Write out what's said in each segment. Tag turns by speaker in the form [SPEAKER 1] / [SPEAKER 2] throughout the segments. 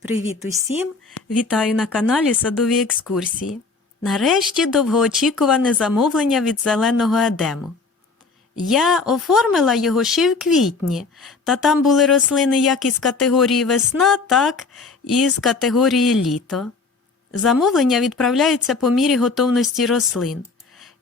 [SPEAKER 1] Привіт усім! Вітаю на каналі Садові екскурсії. Нарешті довгоочікуване замовлення від зеленого едему. Я оформила його ще в квітні, та там були рослини як із категорії весна, так і з категорії літо. Замовлення відправляються по мірі готовності рослин.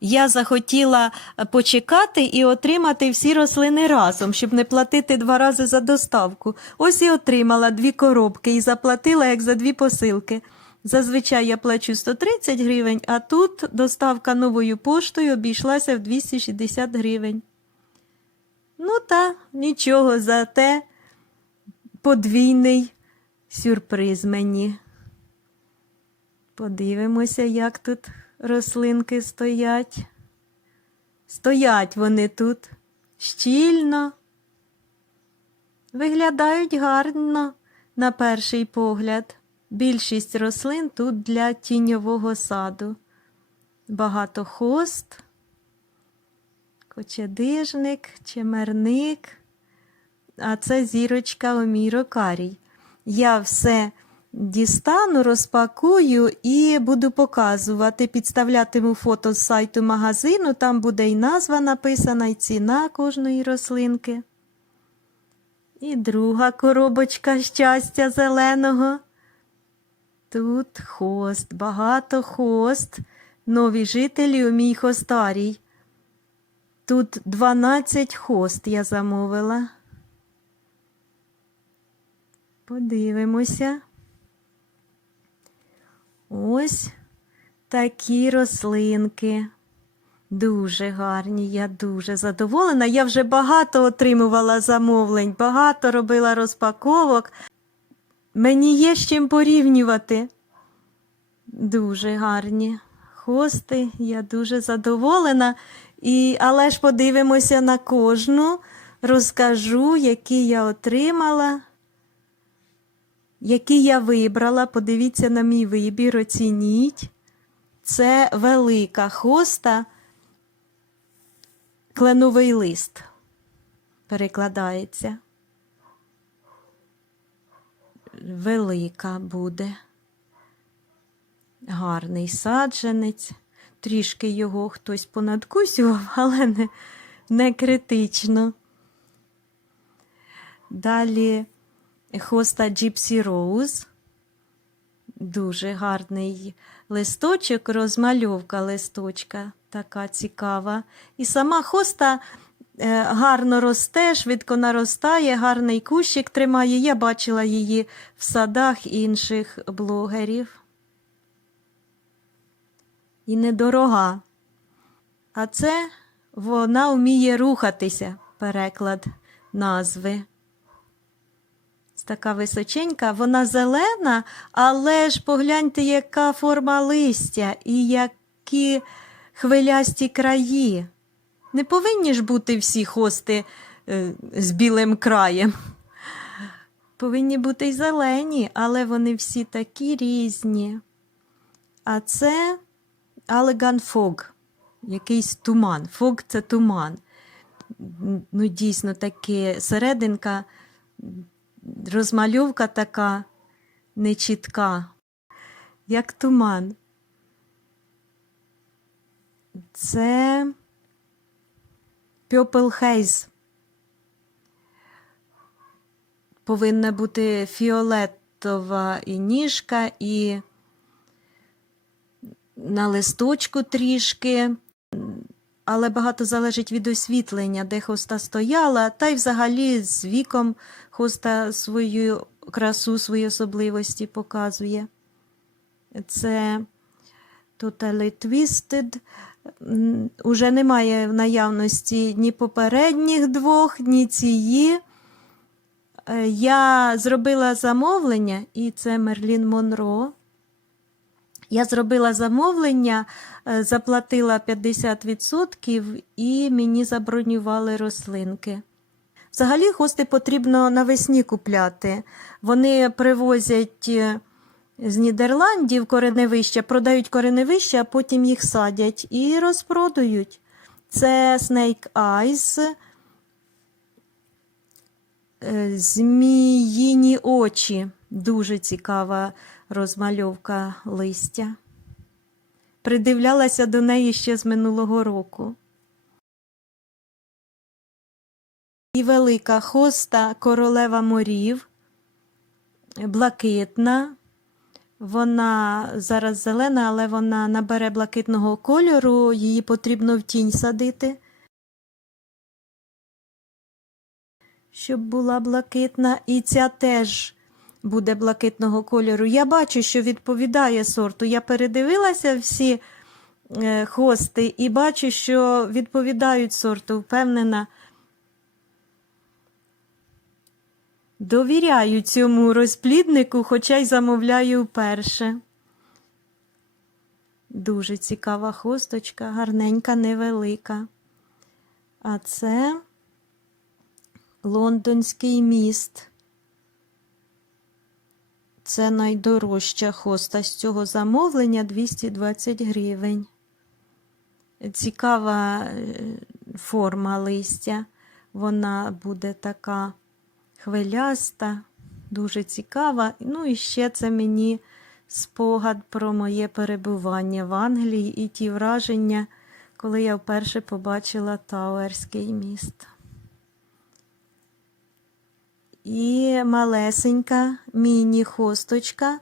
[SPEAKER 1] Я захотіла почекати і отримати всі рослини разом, щоб не платити два рази за доставку. Ось і отримала дві коробки і заплатила як за дві посилки. Зазвичай я плачу 130 гривень, а тут доставка новою поштою обійшлася в 260 гривень. Ну та нічого, зате подвійний сюрприз мені. Подивимося, як тут рослинки стоять. Стоять вони тут щільно. Виглядають гарно на перший погляд. Більшість рослин тут для тіньового саду. Багато хост, кочедижник, чемерник, а це зірочка омірокарій. Я все дістану, розпакую і буду показувати. Підставлятиму фото з сайту магазину, там буде і назва написана, і ціна кожної рослинки. І друга коробочка щастя зеленого. Тут хост, багато хост, нові жителі у мій хостарій. Тут 12 хост я замовила. Подивимося. Ось такі рослинки. Дуже гарні, я дуже задоволена. Я вже багато отримувала замовлень, багато робила розпаковок. Мені є з чим порівнювати. Дуже гарні хости, я дуже задоволена. І, але ж подивимося на кожну, розкажу, які я отримала, які я вибрала. Подивіться на мій вибір, оцініть. Це велика хоста, кленовий лист перекладається велика буде. Гарний саджанець, трішки його хтось понадкусював, але не, не критично. Далі хоста Gypsy Rose. Дуже гарний листочок, розмальовка листочка, така цікава. І сама хоста е, гарно росте, швидко наростає, гарний кущик тримає. Я бачила її в садах інших блогерів. І недорога. А це вона вміє рухатися, переклад назви. Така височенька, вона зелена, але ж погляньте, яка форма листя і які хвилясті краї. Не повинні ж бути всі хости е, з білим краєм. Повинні бути й зелені, але вони всі такі різні. А це Fog, якийсь туман. Фог це туман. Ну, дійсно, таке серединка, розмальовка така нечітка, як туман. Це Purple Haze. Повинна бути фіолетова і ніжка, і на листочку трішки, але багато залежить від освітлення, де хоста стояла, та й взагалі з віком хоста свою красу, свої особливості показує. Це Totally Twisted. Уже немає в наявності ні попередніх двох, ні цієї. Е, Я зробила замовлення, і це Мерлін Монро. Я зробила замовлення, е, заплатила 50% і мені забронювали рослинки. Взагалі хости потрібно навесні купляти. Вони привозять е, з Нідерландів кореневища, продають кореневища, а потім їх садять і розпродають. Це Snake Eyes, е, зміїні очі. Дуже цікава розмальовка листя. Придивлялася до неї ще з минулого року. І велика хоста королева морів, блакитна. Вона зараз зелена, але вона набере блакитного кольору, її потрібно в тінь садити, щоб була блакитна. І ця теж буде блакитного кольору. Я бачу, що відповідає сорту. Я передивилася всі е, хости і бачу, що відповідають сорту, впевнена. Довіряю цьому розпліднику, хоча й замовляю вперше. Дуже цікава хосточка, гарненька, невелика. А це лондонський міст. Це найдорожча хоста з цього замовлення 220 гривень. Цікава е, форма листя. Вона буде така хвиляста, дуже цікава. Ну і ще це мені спогад про моє перебування в Англії і ті враження, коли я вперше побачила Тауерський міст. І малесенька міні-хосточка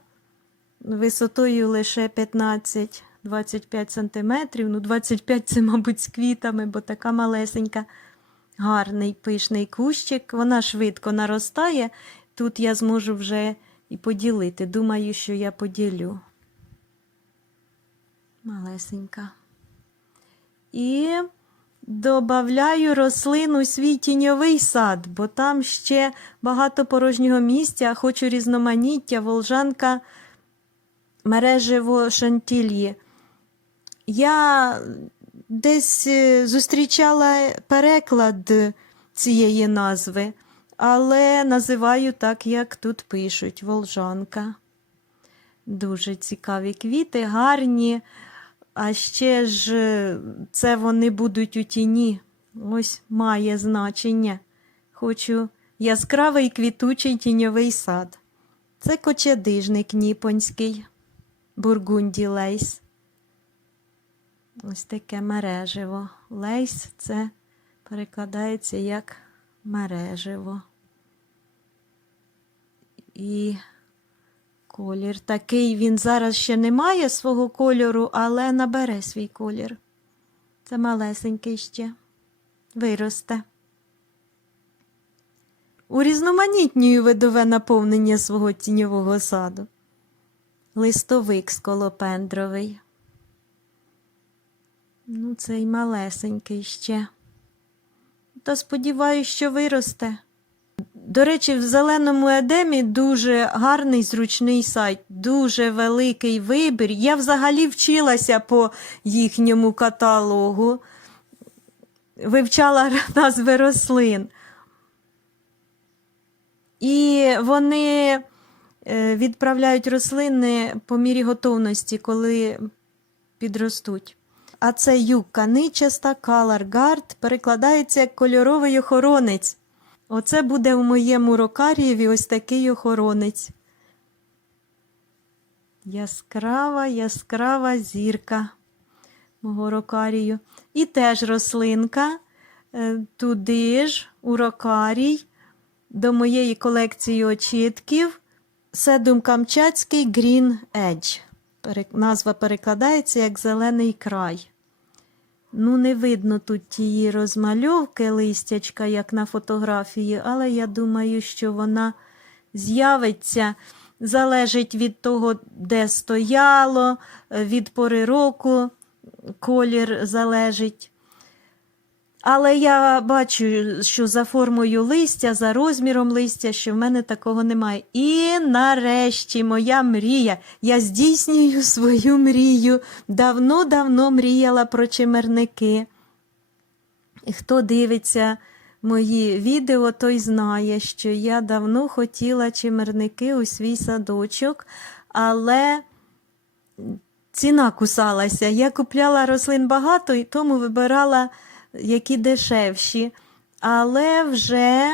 [SPEAKER 1] висотою лише 15-25 см. Ну, 25 це, мабуть, з квітами, бо така малесенька. Гарний пишний кущик, вона швидко наростає. Тут я зможу вже і поділити. Думаю, що я поділю. Малесенька. І додаю рослину свій тіньовий сад, бо там ще багато порожнього місця, хочу різноманіття, волжанка мережево шантільї. Я десь е, зустрічала переклад цієї назви, але називаю так, як тут пишуть Волжанка. Дуже цікаві квіти, гарні, а ще ж е, це вони будуть у тіні. Ось має значення. Хочу яскравий квітучий тіньовий сад. Це кочедижник ніпонський, бургунді лейс. Ось таке мереживо. Лейс це перекладається як мереживо. І колір такий він зараз ще не має свого кольору, але набере свій колір. Це малесенький ще. Виросте. Урізноманітнюю видове наповнення свого тіньового саду. Листовик сколопендровий. Ну, цей малесенький ще. Та сподіваюся, що виросте. До речі, в зеленому едемі дуже гарний зручний сайт, дуже великий вибір. Я взагалі вчилася по їхньому каталогу, вивчала назви рослин. І вони е, відправляють рослини по мірі готовності, коли підростуть. А це юбка ничаста, Guard, перекладається як кольоровий охоронець. Оце буде в моєму рокарієві ось такий охоронець. Яскрава, яскрава зірка мого рокарію. І теж рослинка. е, Туди ж, у рокарій, до моєї колекції очітків. Седум Камчатський Green Edge. Назва перекладається як зелений край. Ну, не видно тут тієї розмальовки листячка, як на фотографії, але я думаю, що вона з'явиться. Залежить від того, де стояло, від пори року колір залежить. Але я бачу, що за формою листя, за розміром листя, що в мене такого немає. І нарешті моя мрія. Я здійснюю свою мрію. Давно-давно мріяла про чимерники. Хто дивиться мої відео, той знає, що я давно хотіла чимерники у свій садочок, але ціна кусалася. Я купляла рослин багато і тому вибирала які дешевші. Але вже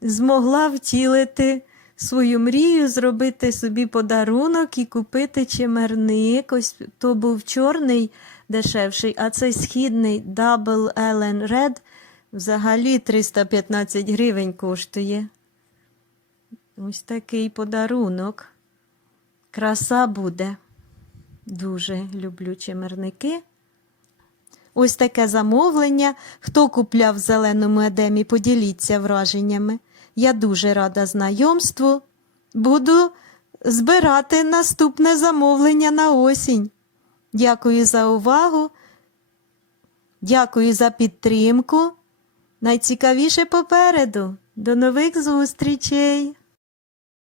[SPEAKER 1] змогла втілити свою мрію, зробити собі подарунок і купити чимерник. Ось то був чорний дешевший, а цей східний Double Ellen Red взагалі 315 гривень коштує. Ось такий подарунок. Краса буде. Дуже люблю чимерники. Ось таке замовлення. Хто купляв зеленому едемі, поділіться враженнями. Я дуже рада знайомству. Буду збирати наступне замовлення на осінь. Дякую за увагу. Дякую за підтримку. Найцікавіше попереду. До нових зустрічей!